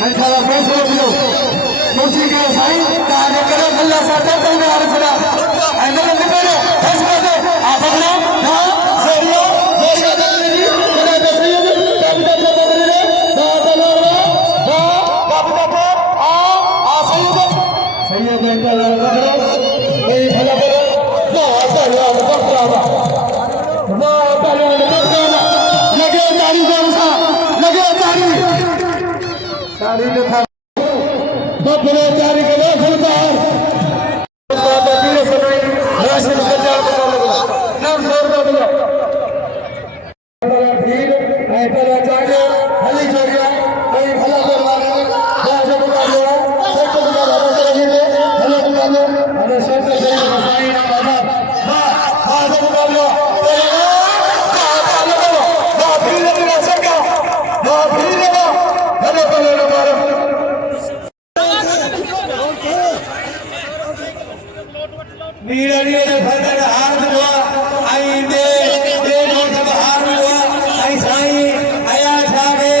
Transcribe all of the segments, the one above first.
Inshallah, मुर्सी के साईं कार्य करे अल्लाह साथे चलने वाले खुदा एंगल निकले बस कर दे आप अपना ना सेरियो मोरिया दलनी चले दसरी तब तक बदले रे ना तलवा ना बाबू बाबू आ सैयद इनका लड़का कोई भला करो ना तलवा बकरा ना तलवा बकरा लगे तारी जलसा लगे तारी दिखा बकरे तारी के लो फुलकार बाबा पीर समय राशन कल्याण को लगला नाम सोर का दिया बड़ा भीड़ है बड़ा जागे हली जोड़िया कोई भला करवाने राजा बुला लो सब को बुला लो रही है भला बुला लो अरे सब को सही साईं नाम बाबा हां राजा बुला लो नीरलियों ने फरकर हार दिलवा आई दे नोट सब हार दिलवा आई साईं आया छागे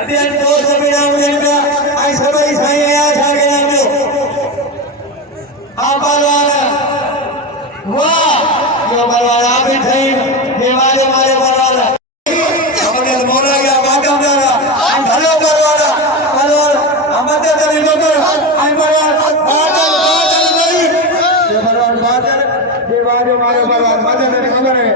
अध्ययन तो सभी नाम देगा आई सभी साईं आया छागे नाम लो आपालवान वाह यो बलवान आप ही थे देवाले मारे बलवान हमने मोरा गया बाटा मेरा आई भलो बलवान हमारे तेरे लोग आई बलवान देवारे मारे बलवान मजे ने खबर है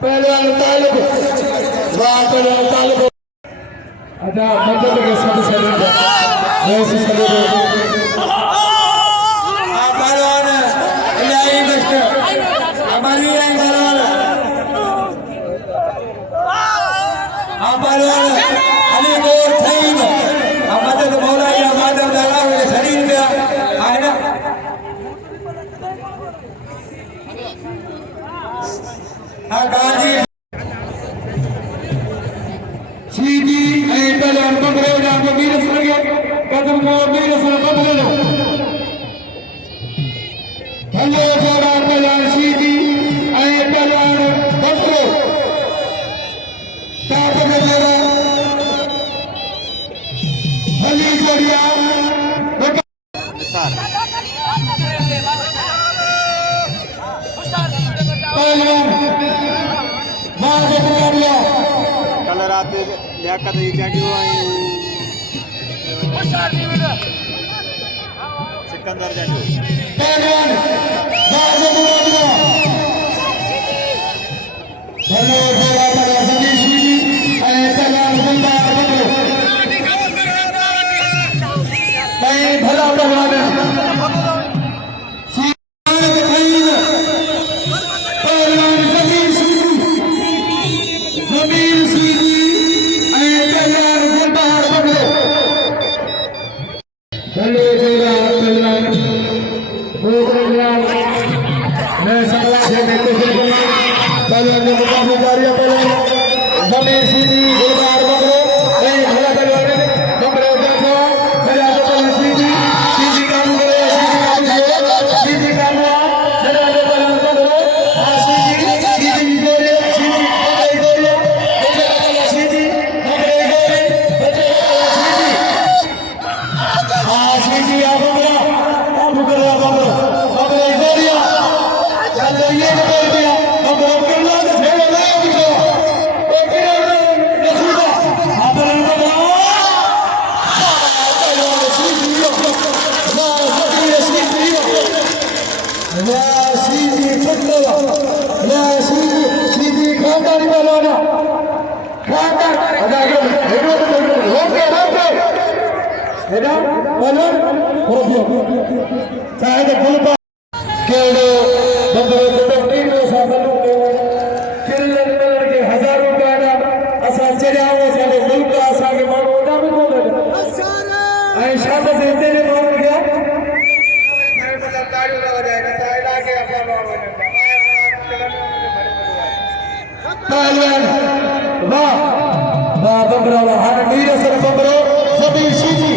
पहलवान तालिब वाह पहलवान तालिब अच्छा मदद के साथ सैल्यूट ऐसे सैल्यूट पहलवान इलाही बेस्ट हमारी आई बलवान पहलवान अली गोर थईन मदद मौला या मदद लगा हुए शरीर में आए ना हाँ गाजी सीधी पहलवान पकड़े जान को वीर सर गया कदम को वीर सर पकड़े लो भलो जोड़ा पहलवान सीधी पहलवान पकड़ो ताप में जोड़ा भली जोड़िया पहलवान कल रात लियाकत क्या क्यों आई सिकंदर जानो पहलवान हेलो जोड़ा पर सदी पहलवान जिंदा पकड़ो नहीं भला पहलवान मैं सकला से देखते थे पहलवान ने मुकाबले जारी पहलवान जमीन सीधी गुलबार पकड़ो नहीं भला पहलवान पकड़ो देखो मेरा पहलवान सीधी सीधी काम करे सीधी काम मेरा पहलवान पकड़ो हां सीधी सीधी गोरे सीधी पकड़े गोरे बच्चे सीधी पकड़े गोरे बच्चे सीधी हां सीधी आप पकड़ो पकड़े गोरिया चल ये कर दिया अब करना फेल नहीं बिचो एक रसूदा आपन को ना सीधी फटला ना सीधी खानदानी वाला खानदान अदा रोके हेडा बोलो चाहे तो फुल केड़ो बंदरो को टीनो साफलू को चिल्लर मिलर के हजारों गाना असा चरियाओ साडे मुल्क असा के मानो ओदा भी को गए आई शाम से तेरे मानो गया मैं मतलब ताड़ी लगा जाएगा साइड आके अपना पहलवान वाह वाह बकरा हर नीर सर बकरो सभी सीधी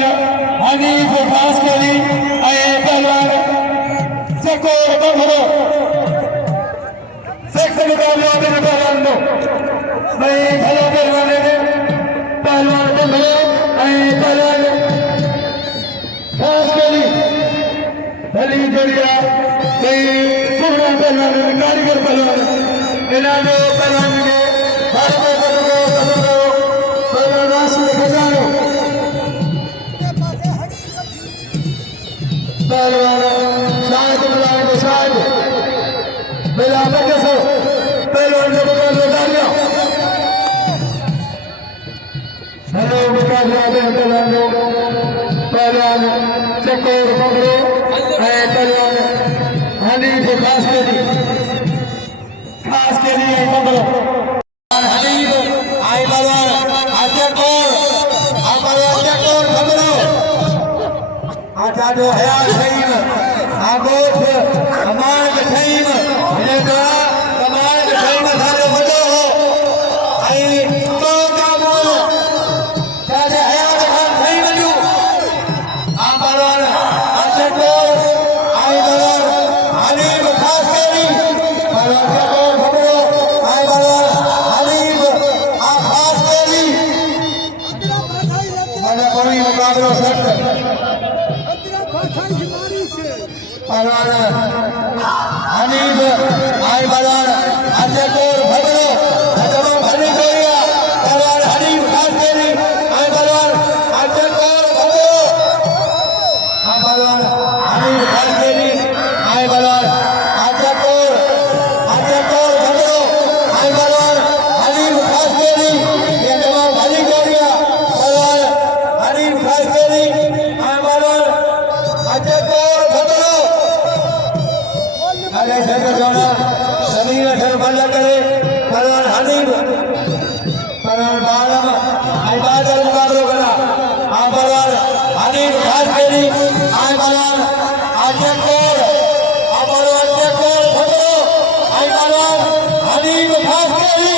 पहलवान हनीफ खास करी पहलवान चकोर बंगलो सेक्शन मुकाबला में पहलवान दो भाई भलो पहलवान ने पहलवान बंगलो पहलवान खास करी भली जोड़िया भाई सुहरा पहलवान कारीगर पहलवान इन्होंने पहलवान के पहलवान शायद पहलवान को शायद मेरा कैसे पहलवान ने मुकाबला कर लिया हेलो मुकाबला में पहलवान चकोर पकड़ो पहलवान हनीफ खास के लिए पकड़ो हनीफ आई पहलवान चकोर चकोर पकड़ो आचार्य है सहीम आगोश कमाल सहीम ने कहा कमाल सहीम सारे बड़ो हो आई तो काबू सारे हयात खान सही बनो आ बलवान चकोर आई बलवान हनीफ खास करी बलवान चकोर खबरो आई बलवान हनीफ आ खास करी मैंने कोई मुकाबला सट पहलवान हनीफ आई बलवान चकोर भगलो जमा भली गोरिया पहलवान हनीफ खास करी आई बलवान चकोर भगलो आ बलवान हनीफ खास करी आई बलवान चकोर भगलो आई बलवान हनीफ खास करी ये जमा भली गोरिया पहलवान हनीफ खास करी आई बलवान चकोर भगलो आगे चलकर जाना जमीन अठर बल्ला करे पहलवान हनीफ पहलवान बालम आई बादल मुकाबलो करा आ पहलवान हनीफ खास करी आई पहलवान चकोर आ पहलवान चकोर भगलो आई पहलवान हनीफ खास करी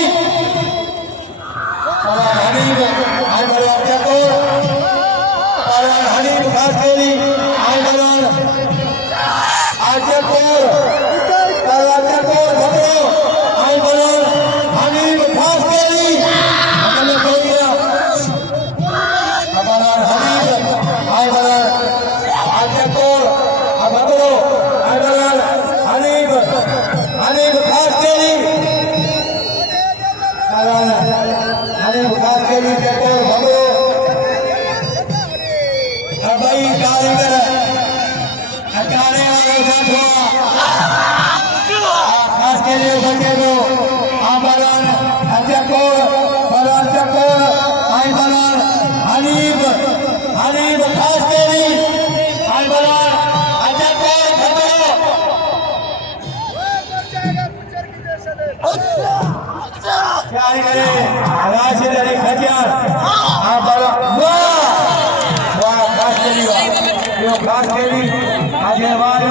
पहलवान हनीफ आई पहलवान चकोर पहलवान हनीफ खास करी आई पहलवान चकोर चकोर भगलो आई बलवान हनीफ खास करी अगले गोरिया बलवान हनीफ आई बलवान चकोर भगलो आई बलवान हनीफ खास करी बलवान हनीफ खास करी चकोर भगलो भाई कारीगर अकाले वालों का खास के लिए बंदे को बलवान चकोर आई बलवान हनीफ खास करी आई बलवान चकोर भगलो तैयारी करे राशिद अली खजियार वाह खास करी यो खास करी आगे मारो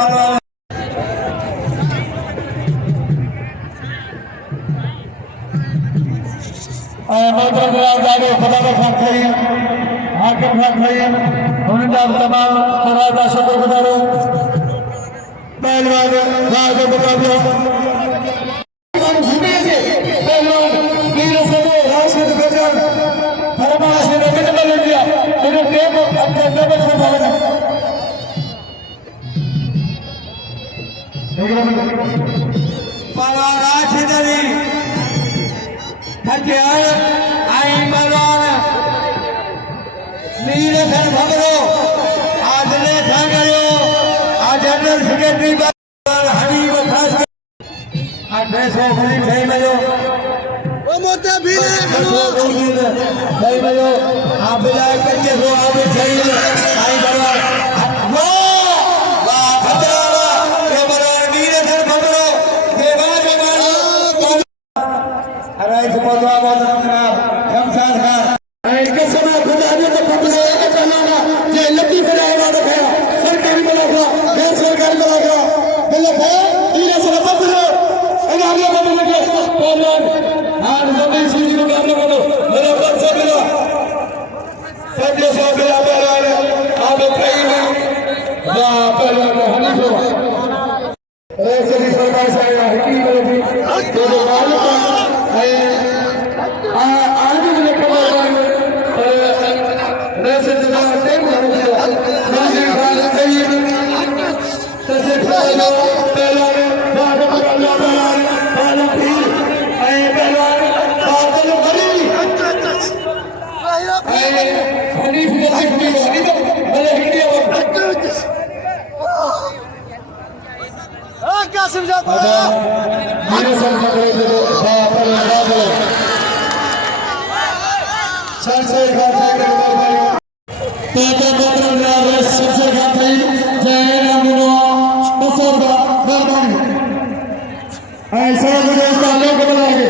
बलवान मोहतरम राजाओं खुदा का खान खरी हाकिम खान खरी उनका तमाम सराजा शुक्रगुजारो पहलवान राज मुकाबला घूमे थे पहलवान वीर सदो राशिद गजर फरमाश ने मिल लिया इन्हें टेप अपने डबल से भागना पहलवान राशिद अली खजियार आई बलवान वीर सर भगलो आज ने सांगलो आज जनरल सेक्रेटरी बलवान हनीफ खास ड्रेस हो खरीद सही मजो ओ मोते भी ने खलो सही मजो आप बिलाय कच्चे हो आप सही आई बलवान वाह खतरा ये बलवान वीर सर भगलो ये बात अरे सुपरवा बोलना हमसार का इसके समय खुदा ने तो पकड़े के चलाना ये लकी बनाए वाला है सरकारी बना गैर सरकारी बना गया बोले है वीर सर भगलो अरे बदल के पहलवान हां जमीन सीधी मुकाबला करो मेरा बच्चा मिला 500 मेरा पहलवान आगे कहीं नहीं पहलवान हनीफो ऐसे भी सरकार से आया है कि तो जो मालूम है आज भी लेकर पहलवान ऐसे जो टाइम है मुझे बात कही तसे पहलवान Kasim Jabbar. Mira Salman Rajalo, Baapal Rajalo. Sanjay Gandhi के बारे में तो मतलब रावत संजय गांधी जय रामुआ बसोड़ा बर्बादी ऐसा मुझे इसका लोग बनाएंगे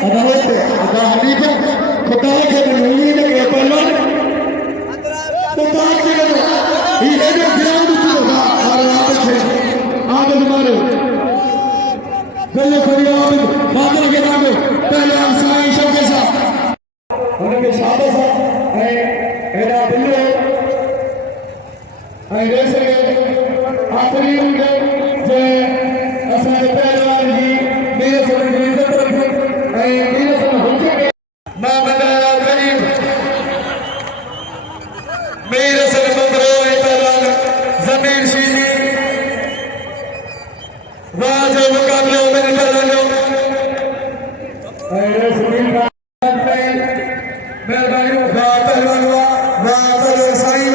अदालत अदालती को खुदा के नहीं लगे पहले तो बात करें ये जो ग्राउंड चलेगा और आप से आगे मारो गले खड़ी आवाज बादल के नाम पहले हम साईं शो के साथ उनके शाबाश है एरा बिल्लो है रेसे आखिरी उनके जो असली पहलवान जी मेरे से इज्जत रखे है मेरे से हमसे मां बंदा गरीब मेरे से मंगरो है पहलवान जमीर शीनी राजा मुकाबले में पहलवानों है सुनील मेहरबानी पहलवान वाह साईं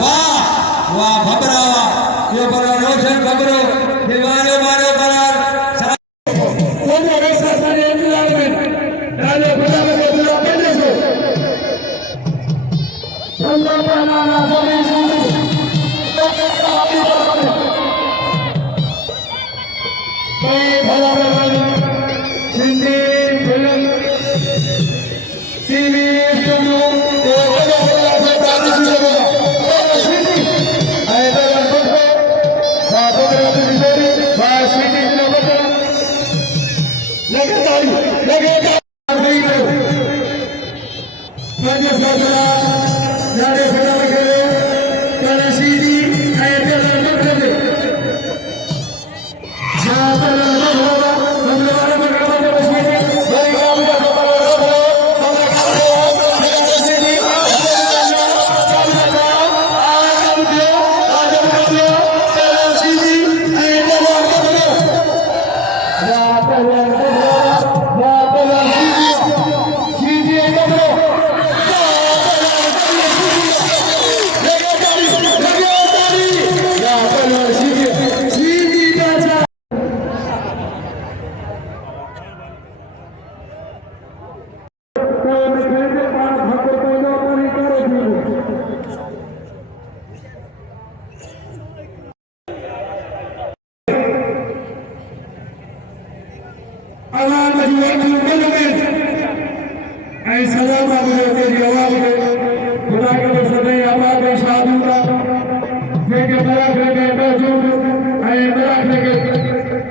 वाह वाह भबरा ये बड़ा रोशन भबरो दीवाने मारो करार सोने रेसा सारे इंतजार में राजा खुदा में बोला पहले से अल्लाह ताला ना जमीन Sindhi film TV studio Hãy subscribe cho kênh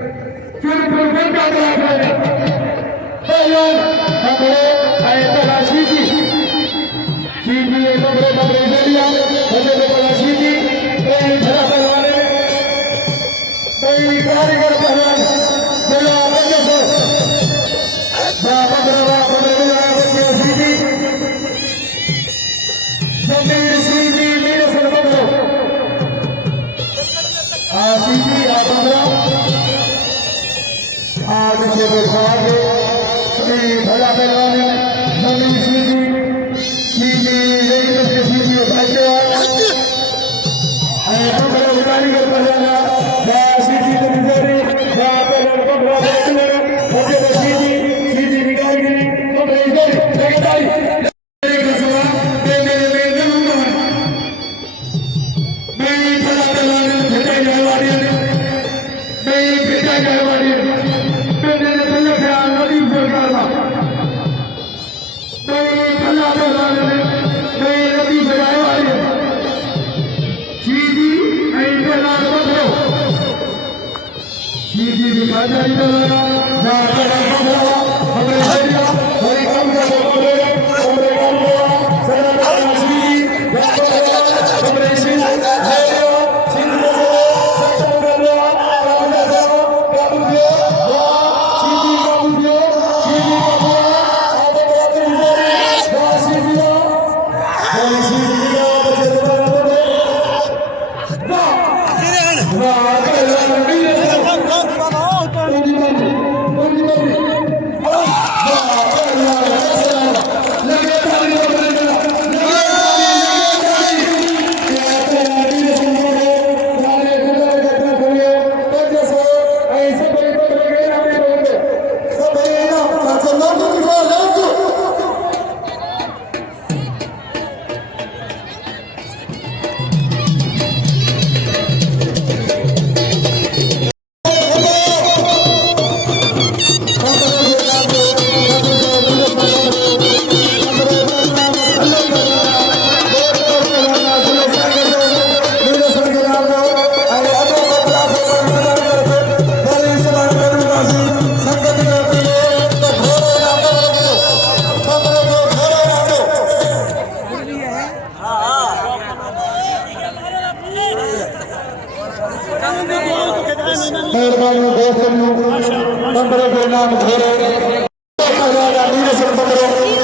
Ghiền Mì Gõ để không bỏ lỡ những video hấp dẫn। मेहरबानी दोस्तों नंबरों के नाम घोड़े नीरज नंबरों